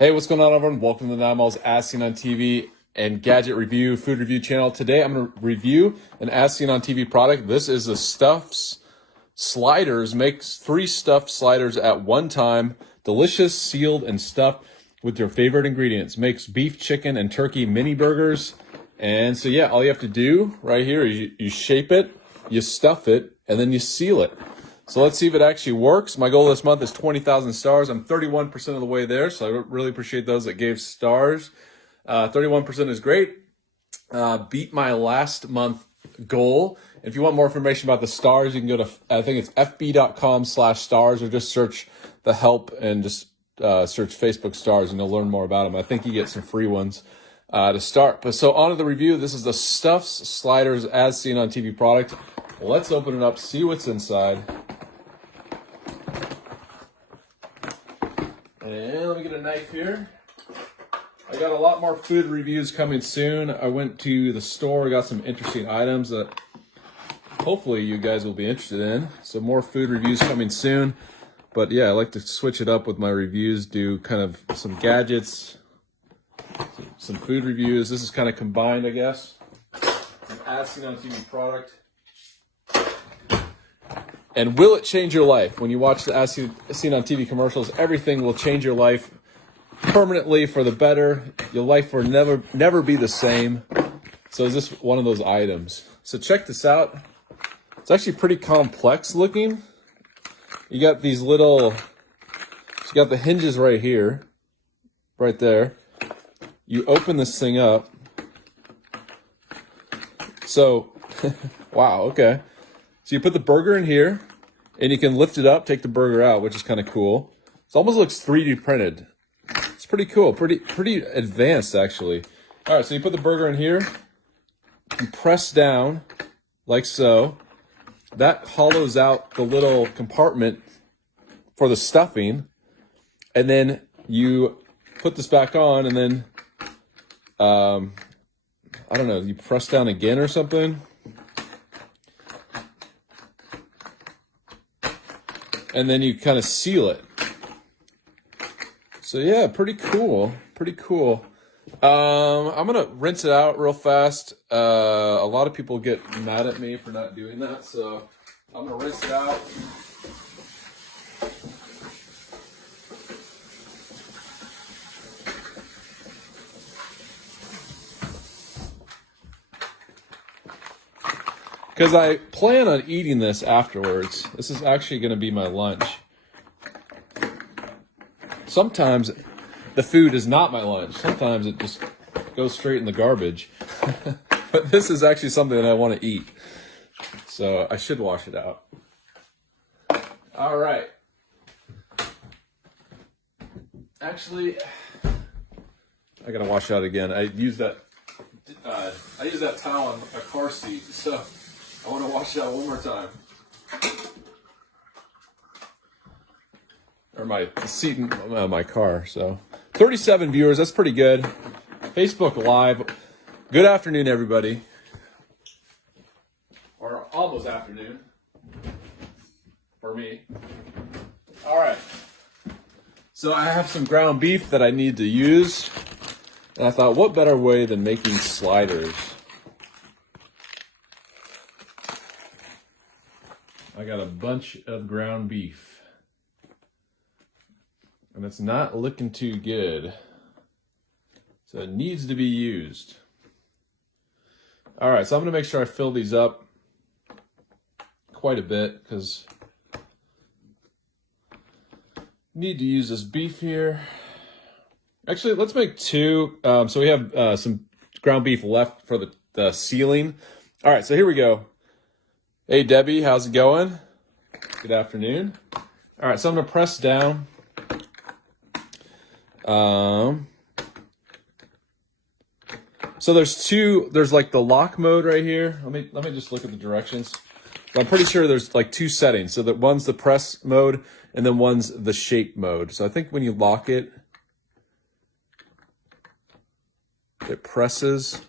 Hey, what's going on, everyone? Welcome to the Now Malls As Seen on TV and Gadget Review food review channel. Today, I'm going to review an As Seen on TV product. This is the Stufz sliders. Makes 3 stuffed sliders at one time. Delicious, sealed, and stuffed with your favorite ingredients. Makes beef, chicken, and turkey mini burgers. And so, yeah, all you have to do right here is you shape it, you stuff it, and then you seal it. So let's see if it actually works. My goal this month is 20,000 stars. I'm 31% of the way there, so I really appreciate those that gave stars. 31% is great. Beat my last month goal. If you want more information about the stars, you can go to, I think it's fb.com/stars, or just search the help and just search Facebook stars, and you'll learn more about them. I think you get some free ones to start. But so on to the review. This is the Stufz sliders As Seen on TV product. Let's open it up, see what's inside. And let me get a knife here. I got a lot more food reviews coming soon. I went to the store, got some interesting items that hopefully you guys will be interested in. So more food reviews coming soon. But yeah, I like to switch it up with my reviews, do kind of some gadgets, some food reviews. This is kind of combined, I guess. An As Seen on TV product. And will it change your life? When you watch the As Seen on TV commercials, everything will change your life permanently for the better. Your life will never be the same. So is this one of those items? So check this out. It's actually pretty complex looking. You got these little, you got the hinges right here, right there. You open this thing up. So, wow, okay. So you put the burger in here, and you can lift it up, take the burger out, which is kind of cool. It almost looks 3D printed. It's pretty cool, pretty advanced, actually. All right, so you put the burger in here. You press down, like so. That hollows out the little compartment for the stuffing. And then you put this back on, and then, I don't know, you press down again or something. And then you kind of seal it. So yeah, pretty cool. Pretty cool. I'm gonna rinse it out real fast. A lot of people get mad at me for not doing that, so I'm gonna rinse it out. Because I plan on eating this afterwards. This is actually going to be my lunch. Sometimes the food is not my lunch. Sometimes it just goes straight in the garbage. But this is actually something that I want to eat. So I should wash it out. All right. Actually, I got to wash it out again. I used that towel on a car seat, so I want to wash it out one more time. Or my seat in my car. So 37 viewers, that's pretty good. Facebook Live. Good afternoon, everybody. Or almost afternoon. For me. All right. So I have some ground beef that I need to use. And I thought, what better way than making sliders? I got a bunch of ground beef, and it's not looking too good, so it needs to be used. All right, so I'm gonna make sure I fill these up quite a bit, because I need to use this beef here. Actually, let's make 2. So we have some ground beef left for the sealing. All right, so here we go. Hey, Debbie, how's it going? Good afternoon. All right, so I'm going to press down. So there's like the lock mode right here. Let me just look at the directions. I'm pretty sure there's like 2 settings. So that one's the press mode, and then one's the shape mode. So I think when you lock it, it presses,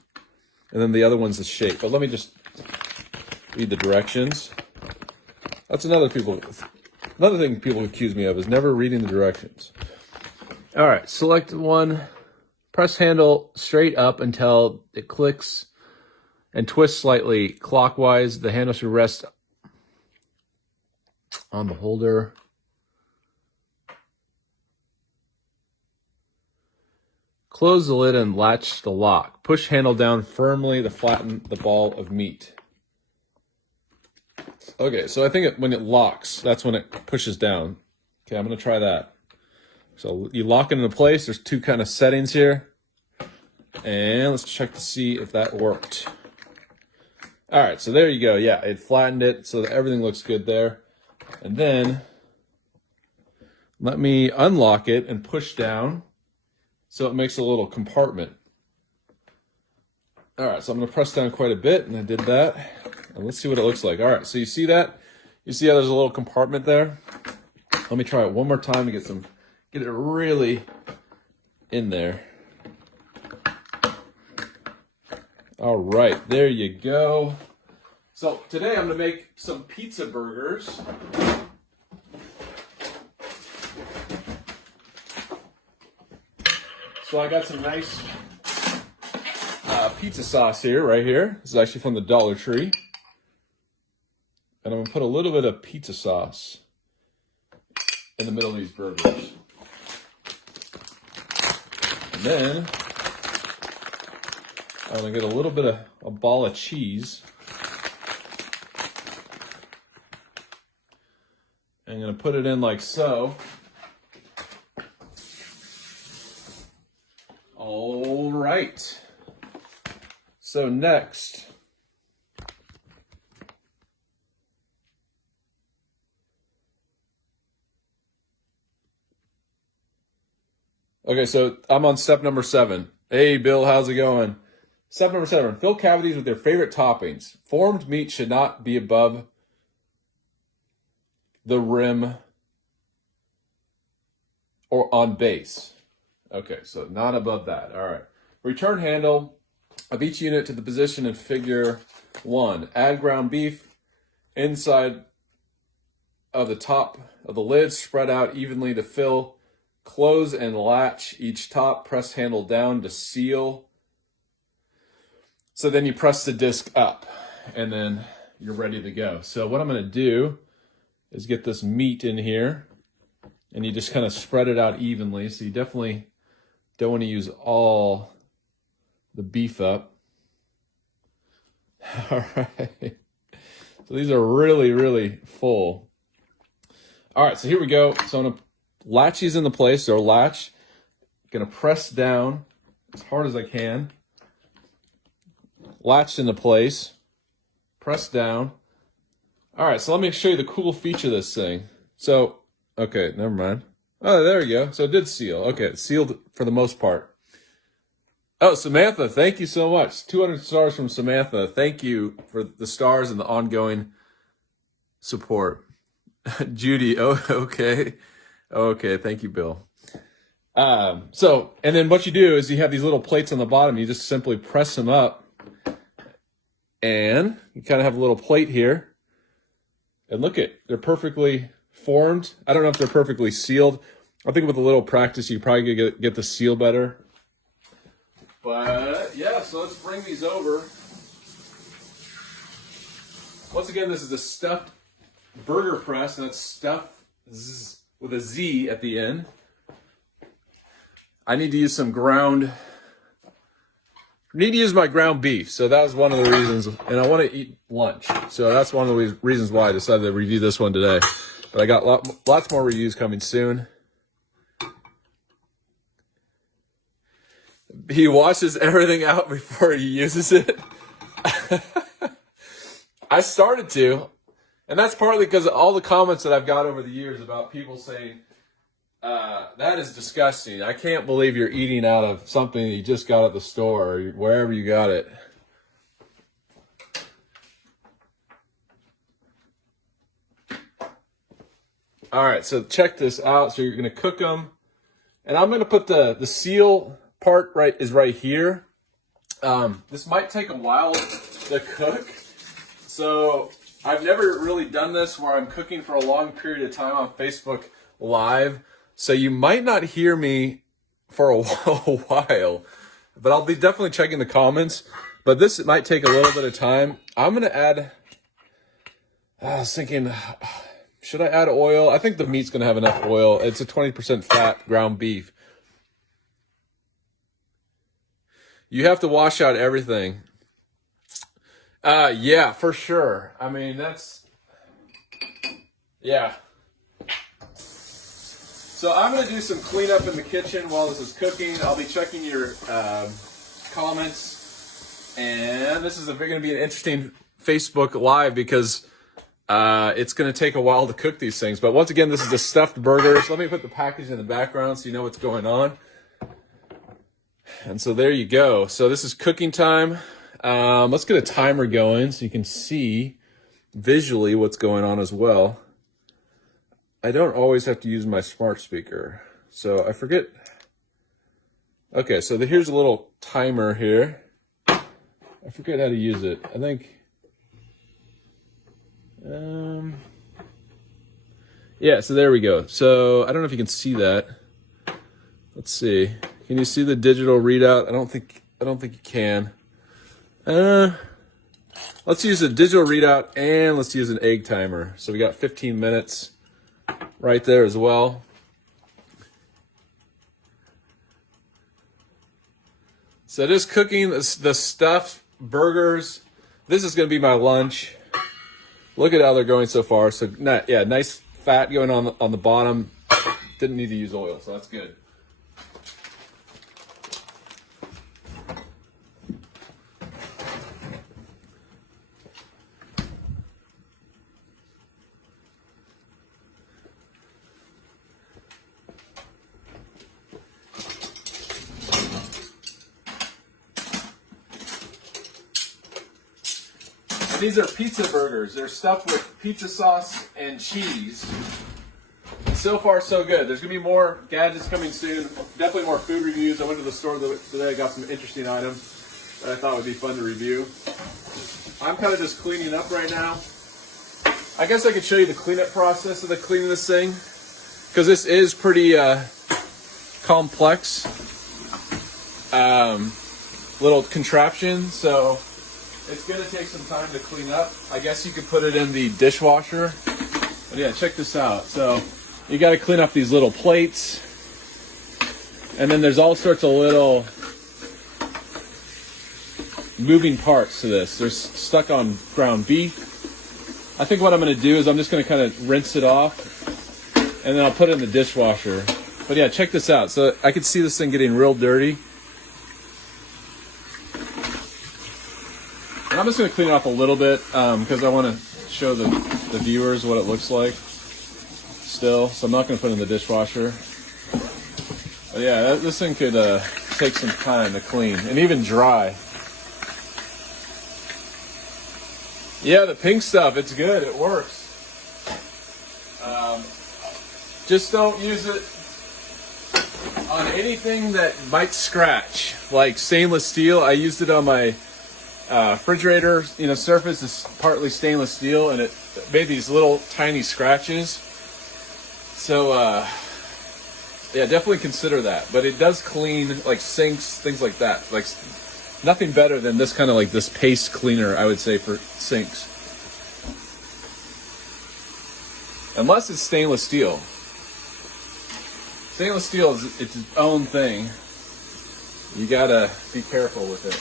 and then the other one's the shape. But let me just read the directions. That's another thing people accuse me of, is never reading the directions. All right, select one. Press handle straight up until it clicks and twist slightly clockwise. The handle should rest on the holder. Close the lid and latch the lock. Push handle down firmly to flatten the ball of meat. Okay, so I think when it locks, that's when it pushes down. Okay, I'm going to try that. So you lock it into place. There's two kind of settings here. And let's check to see if that worked. All right, so there you go. Yeah, it flattened it so that everything looks good there. And then let me unlock it and push down so it makes a little compartment. All right, so I'm going to press down quite a bit, and I did that. And let's see what it looks like. All right, so you see that? You see how there's a little compartment there? Let me try it one more time to get it really in there. All right, there you go. So today I'm gonna make some pizza burgers. So I got some nice pizza sauce here, right here. This is actually from the Dollar Tree. And I'm gonna put a little bit of pizza sauce in the middle of these burgers. And then I'm gonna get a little bit of a ball of cheese. I'm gonna put it in like so. All right. So next, okay, so I'm on step number 7. Hey, Bill, how's it going? Step number 7, fill cavities with your favorite toppings. Formed meat should not be above the rim or on base. Okay, so not above that. All right. Return handle of each unit to the position in figure 1. Add ground beef inside of the top of the lid, spread out evenly to fill. Close and latch each top. Press handle down to seal. So then you press the disc up, and then you're ready to go. So what I'm going to do is get this meat in here, and you just kind of spread it out evenly. So you definitely don't want to use all the beef up. All right. So these are really, really full. All right, so here we go. So I'm going to latch these into place. So latch, going to press down as hard as I can. Latched into place, press down. All right, so let me show you the cool feature of this thing. So, okay, never mind. Oh, there we go. So it did seal. Okay, it's sealed for the most part. Oh, Samantha, thank you so much. 200 stars from Samantha. Thank you for the stars and the ongoing support. Judy, oh, okay. Okay, thank you, Bill. So, and then what you do is you have these little plates on the bottom. You just simply press them up. And you kind of have a little plate here. And look they're perfectly formed. I don't know if they're perfectly sealed. I think with a little practice, you probably get the seal better. But yeah, so let's bring these over. Once again, this is a stuffed burger press, and it's Stufz with a Z at the end. I need to use my ground beef, so that was one of the reasons, and I want to eat lunch, so that's one of the reasons why I decided to review this one today. But I got lots more reviews coming soon. He washes everything out before he uses it. I started to, and that's partly because of all the comments that I've got over the years about people saying, that is disgusting. I can't believe you're eating out of something that you just got at the store or wherever you got it. All right, so check this out. So you're going to cook them. And I'm going to put the seal part right here. This might take a while to cook. So I've never really done this where I'm cooking for a long period of time on Facebook Live. So you might not hear me for a while, but I'll be definitely checking the comments. But this might take a little bit of time. I'm going to add, I was thinking, should I add oil? I think the meat's going to have enough oil. It's a 20% fat ground beef. You have to wash out everything. Yeah, for sure. I mean, yeah. So I'm going to do some cleanup in the kitchen while this is cooking. I'll be checking your comments. And this is going to be an interesting Facebook Live because it's going to take a while to cook these things. But once again, this is the stuffed burgers. Let me put the package in the background so you know what's going on. And so there you go. So this is cooking time. Let's get a timer going so you can see visually what's going on as well. I don't always have to use my smart speaker, so I forget. Okay, so here's a little timer here. I forget how to use it. I think, yeah, so there we go. So I don't know if you can see that. Let's see. Can you see the digital readout? I don't think you can. Let's use a digital readout and let's use an egg timer. So we got 15 minutes right there as well. So just cooking the stuffed burgers. This is going to be my lunch. Look at how they're going so far. So yeah, nice fat going on the bottom. Didn't need to use oil, so that's good. These are pizza burgers. They're stuffed with pizza sauce and cheese. So far, so good. There's going to be more gadgets coming soon. Definitely more food reviews. I went to the store today. I got some interesting items that I thought would be fun to review. I'm kind of just cleaning up right now. I guess I could show you the cleanup process of the cleaning this thing, because this is pretty complex little contraption. So it's going to take some time to clean up. I guess you could put it in the dishwasher. But yeah, check this out. So you got to clean up these little plates. And then there's all sorts of little moving parts to this. There's stuck on ground beef. I think what I'm going to do is I'm just going to kind of rinse it off. And then I'll put it in the dishwasher. But yeah, check this out. So I could see this thing getting real dirty. And I'm just going to clean it up a little bit because I want to show the viewers what it looks like still. So I'm not going to put it in the dishwasher. But yeah, this thing could take some time to clean and even dry. Yeah, the pink stuff, it's good. It works. Just don't use it on anything that might scratch, like stainless steel. I used it on my refrigerator, surface is partly stainless steel, and it made these little tiny scratches. So yeah, definitely consider that. But it does clean like sinks, things like that. Like nothing better than this kind of like this paste cleaner, I would say, for sinks. Unless it's stainless steel. Stainless steel is its own thing. You gotta be careful with it.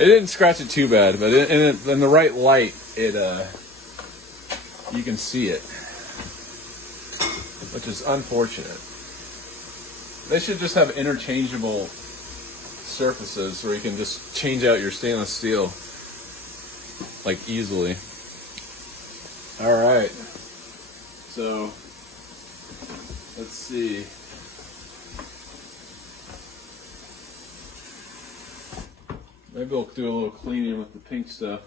It didn't scratch it too bad, but in the right light, you can see it, which is unfortunate. They should just have interchangeable surfaces where you can just change out your stainless steel like easily. All right, so let's see. Maybe we'll do a little cleaning with the pink stuff.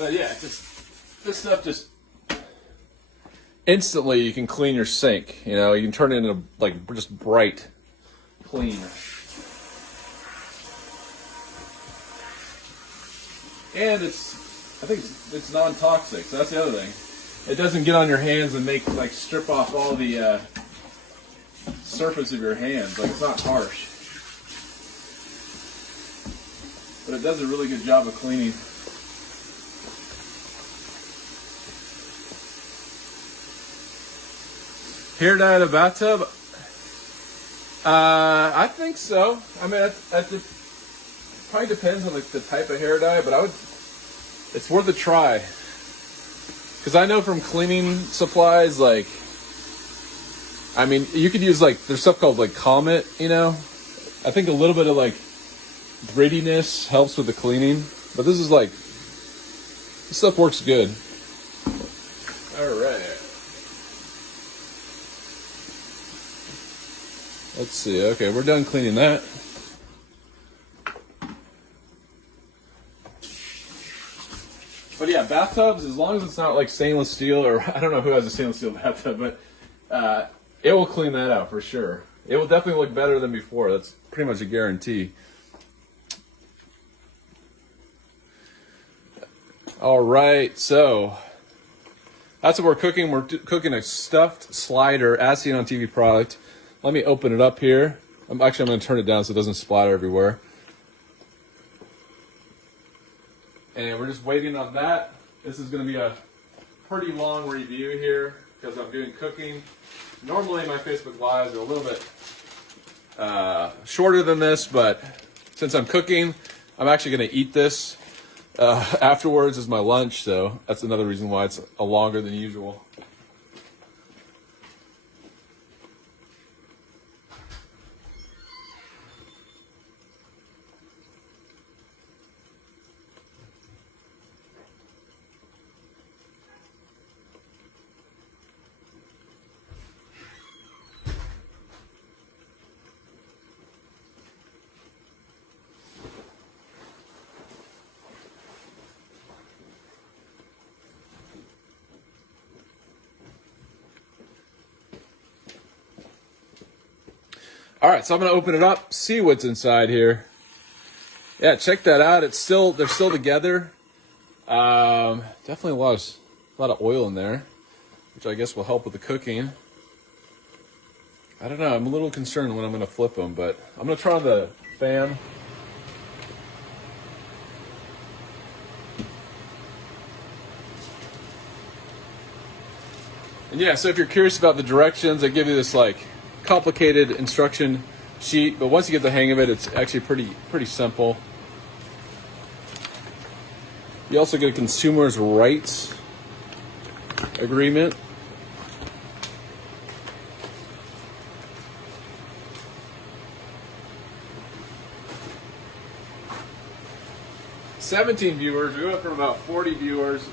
But yeah, just this stuff just instantly you can clean your sink. You know, you can turn it into like just bright clean. And I think it's non-toxic, so that's the other thing. It doesn't get on your hands and strip off all the surface of your hands. Like, it's not harsh. But it does a really good job of cleaning. Hair dye in a bathtub? I think so. I mean, it probably depends on the type of hair dye, but it's worth a try. Because I know from cleaning supplies, like, I mean, you could use there's stuff called Comet, you know? I think a little bit of grittiness helps with the cleaning, but this stuff works good. All right. Let's see. Okay, we're done cleaning that. But yeah, bathtubs, as long as it's not stainless steel, or I don't know who has a stainless steel bathtub, but it will clean that out for sure. It will definitely look better than before. That's pretty much a guarantee. All right, so that's what we're cooking. We're cooking a stuffed slider as-seen on TV product. Let me open it up here. I'm going to turn it down so it doesn't splatter everywhere. And we're just waiting on that. This is going to be a pretty long review here because I'm doing cooking. Normally my Facebook Lives are a little bit shorter than this, but since I'm cooking, I'm actually going to eat this afterwards as my lunch, so that's another reason why it's a longer than usual. All right, so I'm gonna open it up, see what's inside here. Yeah, check that out. They're still together. Definitely a lot of oil in there, which I guess will help with the cooking. I don't know. I'm a little concerned when I'm gonna flip them, but I'm gonna try on the fan. And yeah, so if you're curious about the directions, I give you this complicated instruction sheet, but once you get the hang of it, it's actually pretty simple. You also get a consumer's rights agreement. $17 viewers. We went from about 40 viewers.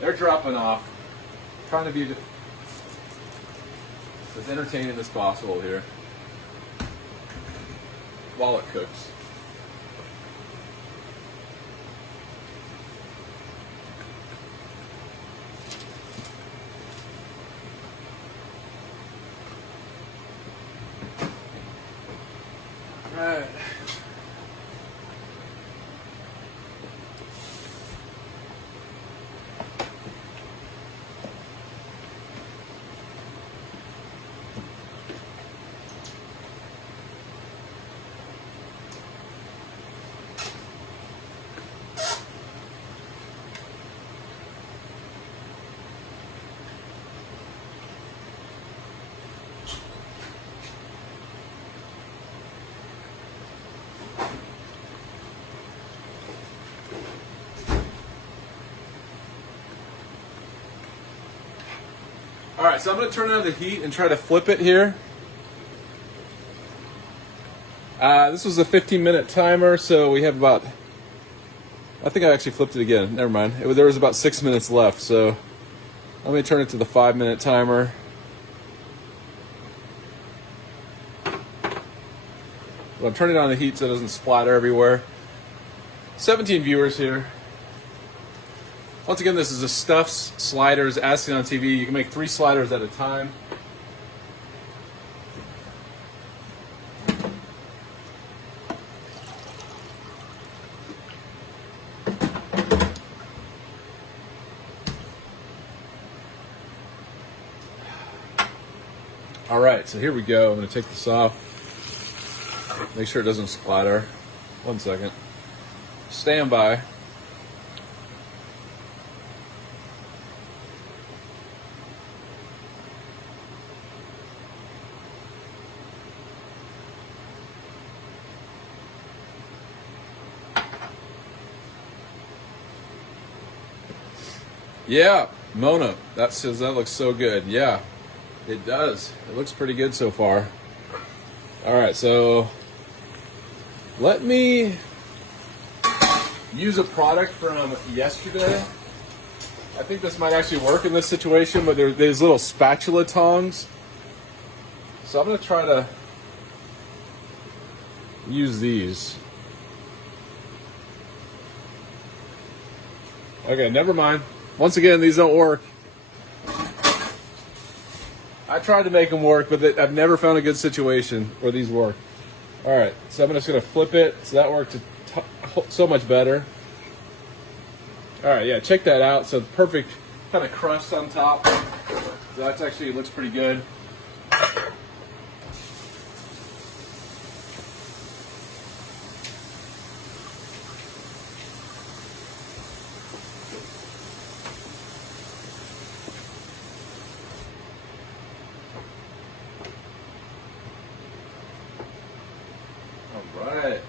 They're dropping off. Trying to be as entertaining as possible here while it cooks. All right. All right, so I'm going to turn on the heat and try to flip it here. This was a 15-minute timer, so we have about, I think I actually flipped it again. Never mind. There was about 6 minutes left, so let me turn it to the 5-minute timer. But I'm turning on the heat so it doesn't splatter everywhere. 17 viewers here. Once again, this is a Stufz sliders, as seen on TV. You can make 3 sliders at a time. All right, so here we go. I'm going to take this off. Make sure it doesn't splatter. 1 second. Stand by. Yeah, Mona, that says that looks so good. Yeah, it does. It looks pretty good so far. All right, so let me use a product from yesterday. I think this might actually work in this situation, but there's these little spatula tongs. So I'm going to try to use these. Okay, never mind. Once again, these don't work. I tried to make them work, but I've never found a good situation where these work. All right, so I'm just going to flip it. So that worked so much better. All right, yeah, check that out. So the perfect kind of crust on top. So that's actually, it looks pretty good. Right.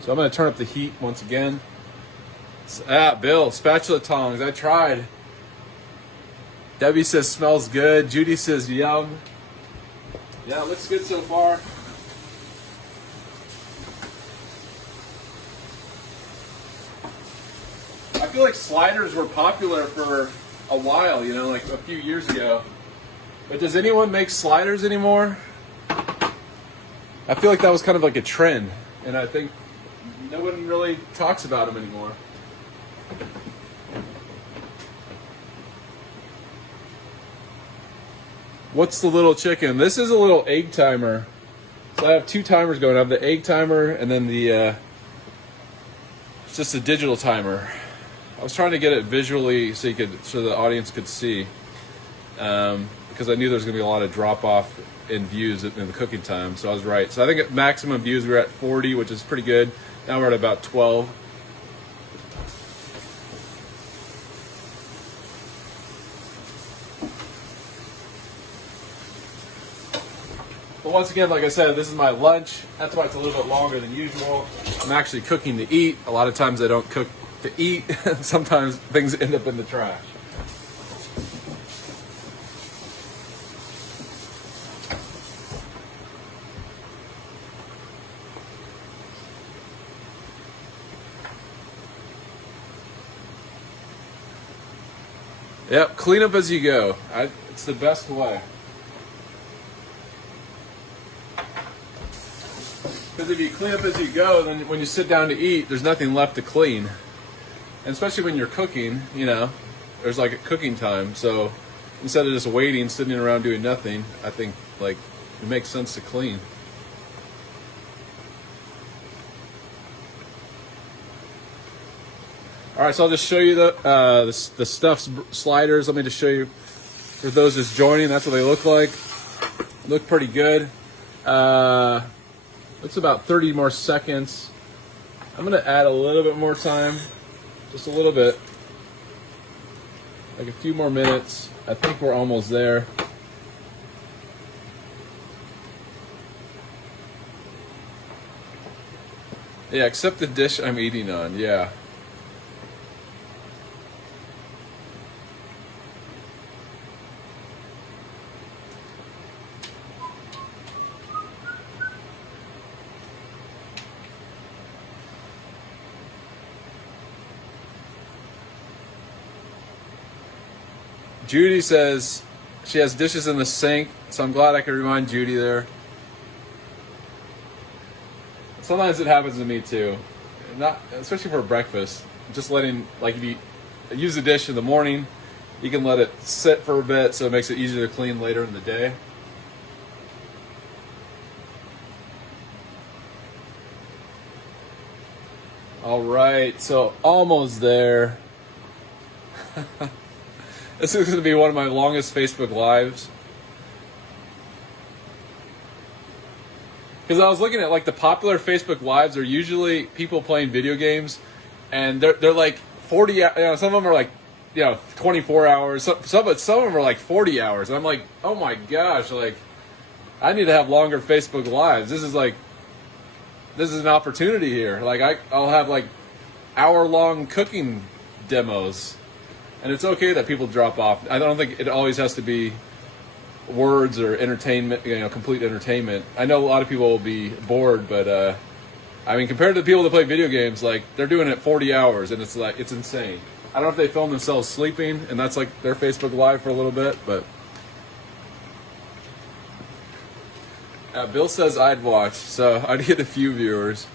So I'm going to turn up the heat once again. Bill, spatula tongs. I tried. Debbie says smells good. Judy says yum. Yeah, it looks good so far. I feel like sliders were popular for a while, you know, like a few years ago. But does anyone make sliders anymore? I feel like that was kind of like a trend, and I think no one really talks about them anymore. What's the little chicken? This is a little egg timer. So I have 2 timers going. I have the egg timer and then the it's just a digital timer. I was trying to get it visually so the audience could see. Because I knew there was going to be a lot of drop off in views in the cooking time, so I was right. So I think at maximum views we were at 40, which is pretty good. Now we're at about 12. But once again, like I said, this is my lunch. That's why it's a little bit longer than usual. I'm actually cooking to eat. A lot of times I don't cook to eat. Sometimes things end up in the trash. Yep, clean up as you go. It's the best way. Because if you clean up as you go, then when you sit down to eat, there's nothing left to clean. And especially when you're cooking, you know, there's like a cooking time. So instead of just waiting, sitting around doing nothing, I think like it makes sense to clean. All right, so I'll just show you the Stufz sliders. Let me just show you for those just joining. That's what they look like. Look pretty good. It's about 30 more seconds. I'm gonna add a little bit more time, just a little bit, like a few more minutes. I think we're almost there. Yeah, except the dish I'm eating on, yeah. Judy says she has dishes in the sink, so I'm glad I could remind Judy there. Sometimes it happens to me too. not especially for breakfast. Just letting, like, if you use the dish in the morning, you can let it sit for a bit so it makes it easier to clean later in the day. All right, so almost there. This is going to be one of my longest Facebook Lives. Because I was looking at, like, the popular Facebook Lives are usually people playing video games, and they're like 40, you know, some of them are like, you know, 24 hours, some of them are like 40 hours. And I'm like, oh my gosh, like, I need to have longer Facebook Lives. This is an opportunity here. Like, I'll have like hour-long cooking demos, and it's okay that people drop off. I don't think it always has to be words or entertainment, you know, complete entertainment. I know a lot of people will be bored, but I mean, compared to the people that play video games, like, they're doing it 40 hours, and it's like, it's insane. I don't know if they film themselves sleeping, and that's like their Facebook Live for a little bit, but Bill says I'd watch, so I'd get a few viewers.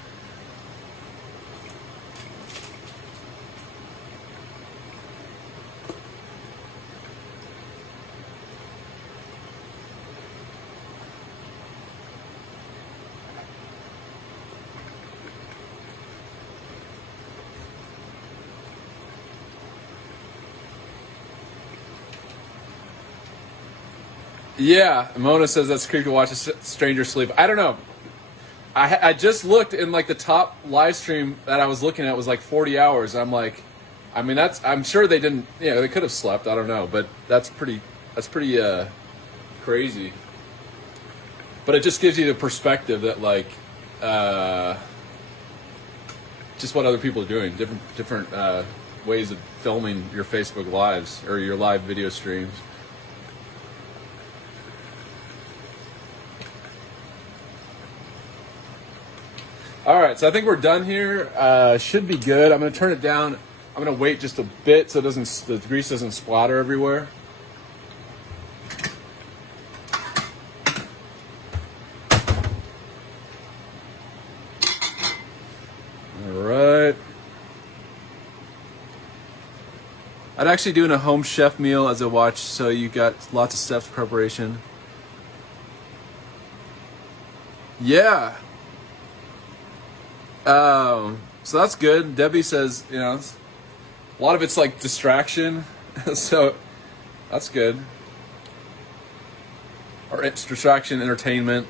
Yeah, Mona says that's creepy to watch a stranger sleep. I don't know. I just looked, in like the top live stream that I was looking at was like 40 hours. I'm like, I mean, I'm sure they didn't, you know, they could have slept. I don't know, but that's pretty crazy. But it just gives you the perspective that, like, just what other people are doing, different ways of filming your Facebook Lives or your live video streams. All right, so I think we're done here. Should be good. I'm going to turn it down. I'm going to wait just a bit so the grease doesn't splatter everywhere. All right. I'm actually doing a home chef meal as I watch, so you got lots of steps preparation. Yeah. So that's good. Debbie says, you know, a lot of it's like distraction, so that's good. Or it's distraction, entertainment.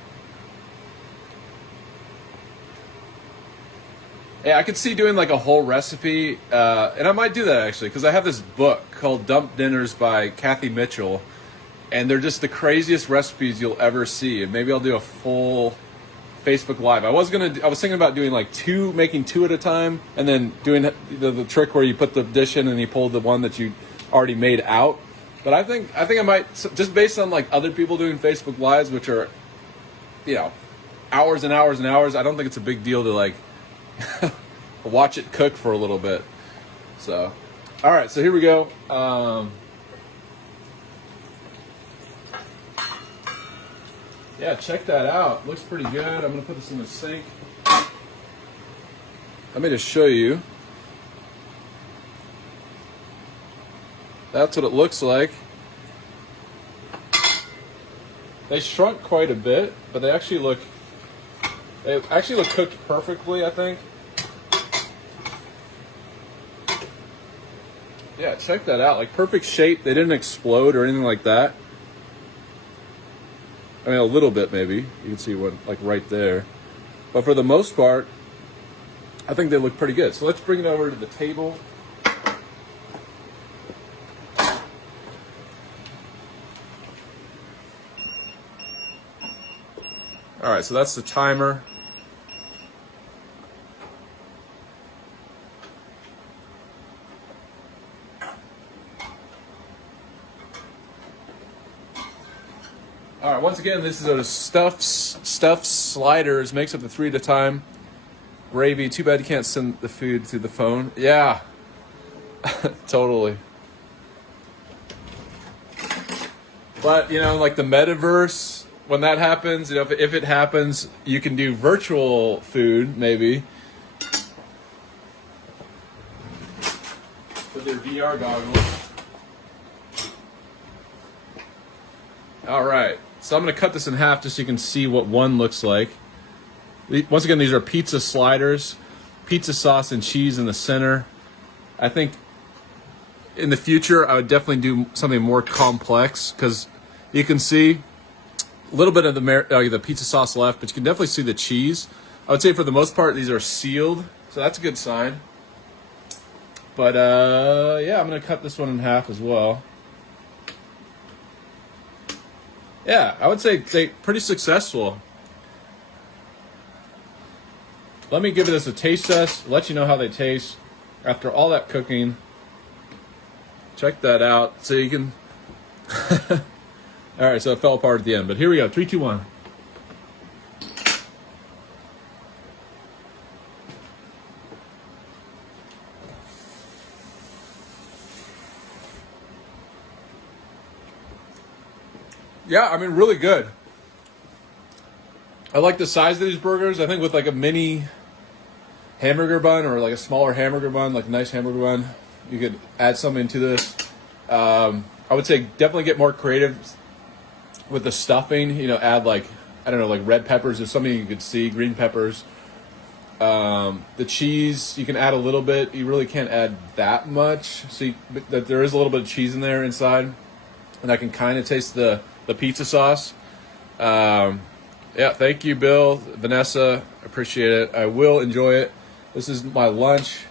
Yeah, I could see doing like a whole recipe, and I might do that actually, because I have this book called Dump Dinners by Kathy Mitchell, and they're just the craziest recipes you'll ever see. And maybe I'll do a full Facebook Live. I was thinking about doing like making two at a time, and then doing the trick where you put the dish in and you pull the one that you already made out. But I think I might, just based on like other people doing Facebook Lives, which are, you know, hours and hours and hours. I don't think it's a big deal to like watch it cook for a little bit. So, all right. So here we go. Yeah, check that out. Looks pretty good. I'm going to put this in the sink. Let me just show you. That's what it looks like. They shrunk quite a bit, but they actually look cooked perfectly, I think. Yeah, check that out. Like, perfect shape. They didn't explode or anything like that. I mean, a little bit maybe. You can see one like right there. But for the most part, I think they look pretty good. So let's bring it over to the table. All right, so that's the timer. All right, once again, this is a Stufz sliders, makes up the 3 at a time. Gravy, too bad you can't send the food through the phone. Yeah, totally. But, you know, like the metaverse, when that happens, you know, if it happens, you can do virtual food, maybe. VR goggles. All right, so I'm gonna cut this in half just so you can see what one looks like. Once again, these are pizza sliders, pizza sauce and cheese in the center. I think in the future, I would definitely do something more complex because you can see a little bit of the pizza sauce left, but you can definitely see the cheese. I would say for the most part, these are sealed, so that's a good sign. But yeah, I'm gonna cut this one in half as well. Yeah, I would say they pretty successful. Let me give this a taste test, let you know how they taste after all that cooking. Check that out so you can... All right, so it fell apart at the end, but here we go, 3, 2, 1. Yeah, I mean, really good. I like the size of these burgers. I think with like a mini hamburger bun or like a smaller hamburger bun, like a nice hamburger bun, you could add something to this. I would say definitely get more creative with the stuffing. You know, add like, I don't know, like red peppers or something you could see, green peppers. The cheese, you can add a little bit. You really can't add that much. So that there is a little bit of cheese in there inside. And I can kind of taste the pizza sauce. Yeah, thank you, Bill, Vanessa. Appreciate it. I will enjoy it. This is my lunch.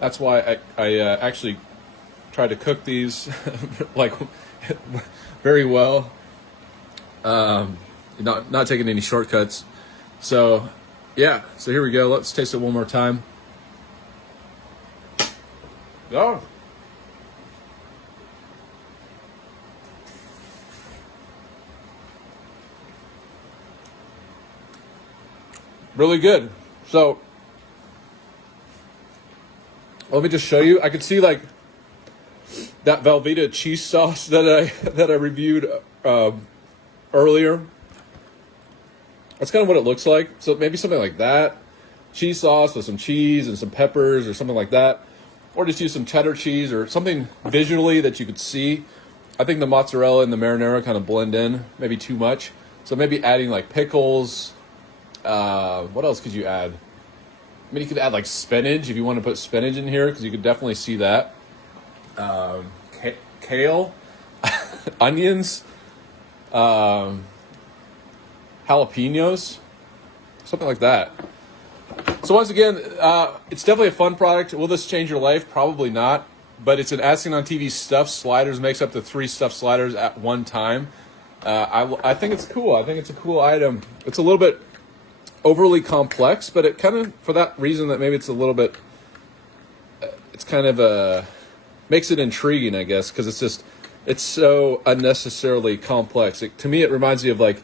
That's why I actually tried to cook these like very well. Not taking any shortcuts. So yeah, so here we go. Let's taste it one more time. Oh. Really good. So let me just show you. I could see like that Velveeta cheese sauce that I reviewed earlier. That's kind of what it looks like. So maybe something like that. Cheese sauce with some cheese and some peppers or something like that. Or just use some cheddar cheese or something visually that you could see. I think the mozzarella and the marinara kind of blend in, maybe too much. So maybe adding like pickles. What else could you add? I mean, you could add like spinach if you want to put spinach in here, because you could definitely see that. Kale, onions, jalapenos, something like that. So once again, it's definitely a fun product. Will this change your life? Probably not. But it's an As Seen on TV Stufz sliders. Makes up to 3 Stufz sliders at one time. I think it's cool. I think it's a cool item. It's a little bit overly complex, but it kind of, for that reason that maybe it's a little bit, it's kind of makes it intriguing, I guess, because it's so unnecessarily complex. To me, it reminds me of like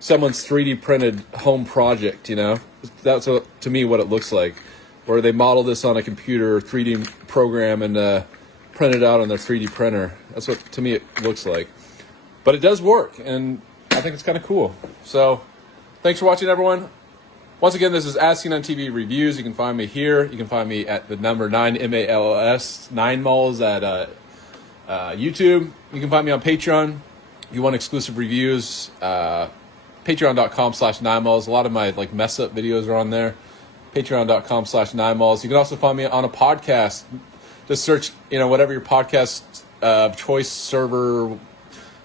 someone's 3D printed home project, you know? That's to me what it looks like, where they model this on a computer 3D program and print it out on their 3D printer. That's what, to me, it looks like. But it does work, and I think it's kind of cool. So thanks for watching, everyone. Once again, this is As Seen on TV Reviews. You can find me here. You can find me at the number 9 MALS 9 malls at YouTube. You can find me on Patreon. If you want exclusive reviews, patreon.com/9malls. A lot of my like mess up videos are on there. Patreon.com/9malls. You can also find me on a podcast. Just search, whatever your podcast choice server,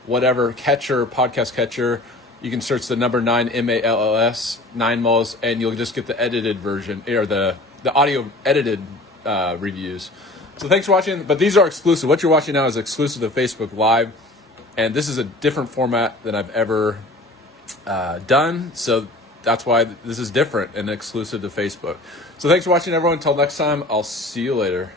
whatever podcast catcher. You can search the number 9 MALS 9 malls, and you'll just get the edited version or the audio edited reviews. So thanks for watching. But these are exclusive. What you're watching now is exclusive to Facebook Live, and this is a different format than I've ever done. So that's why this is different and exclusive to Facebook. So thanks for watching, everyone. Until next time, I'll see you later.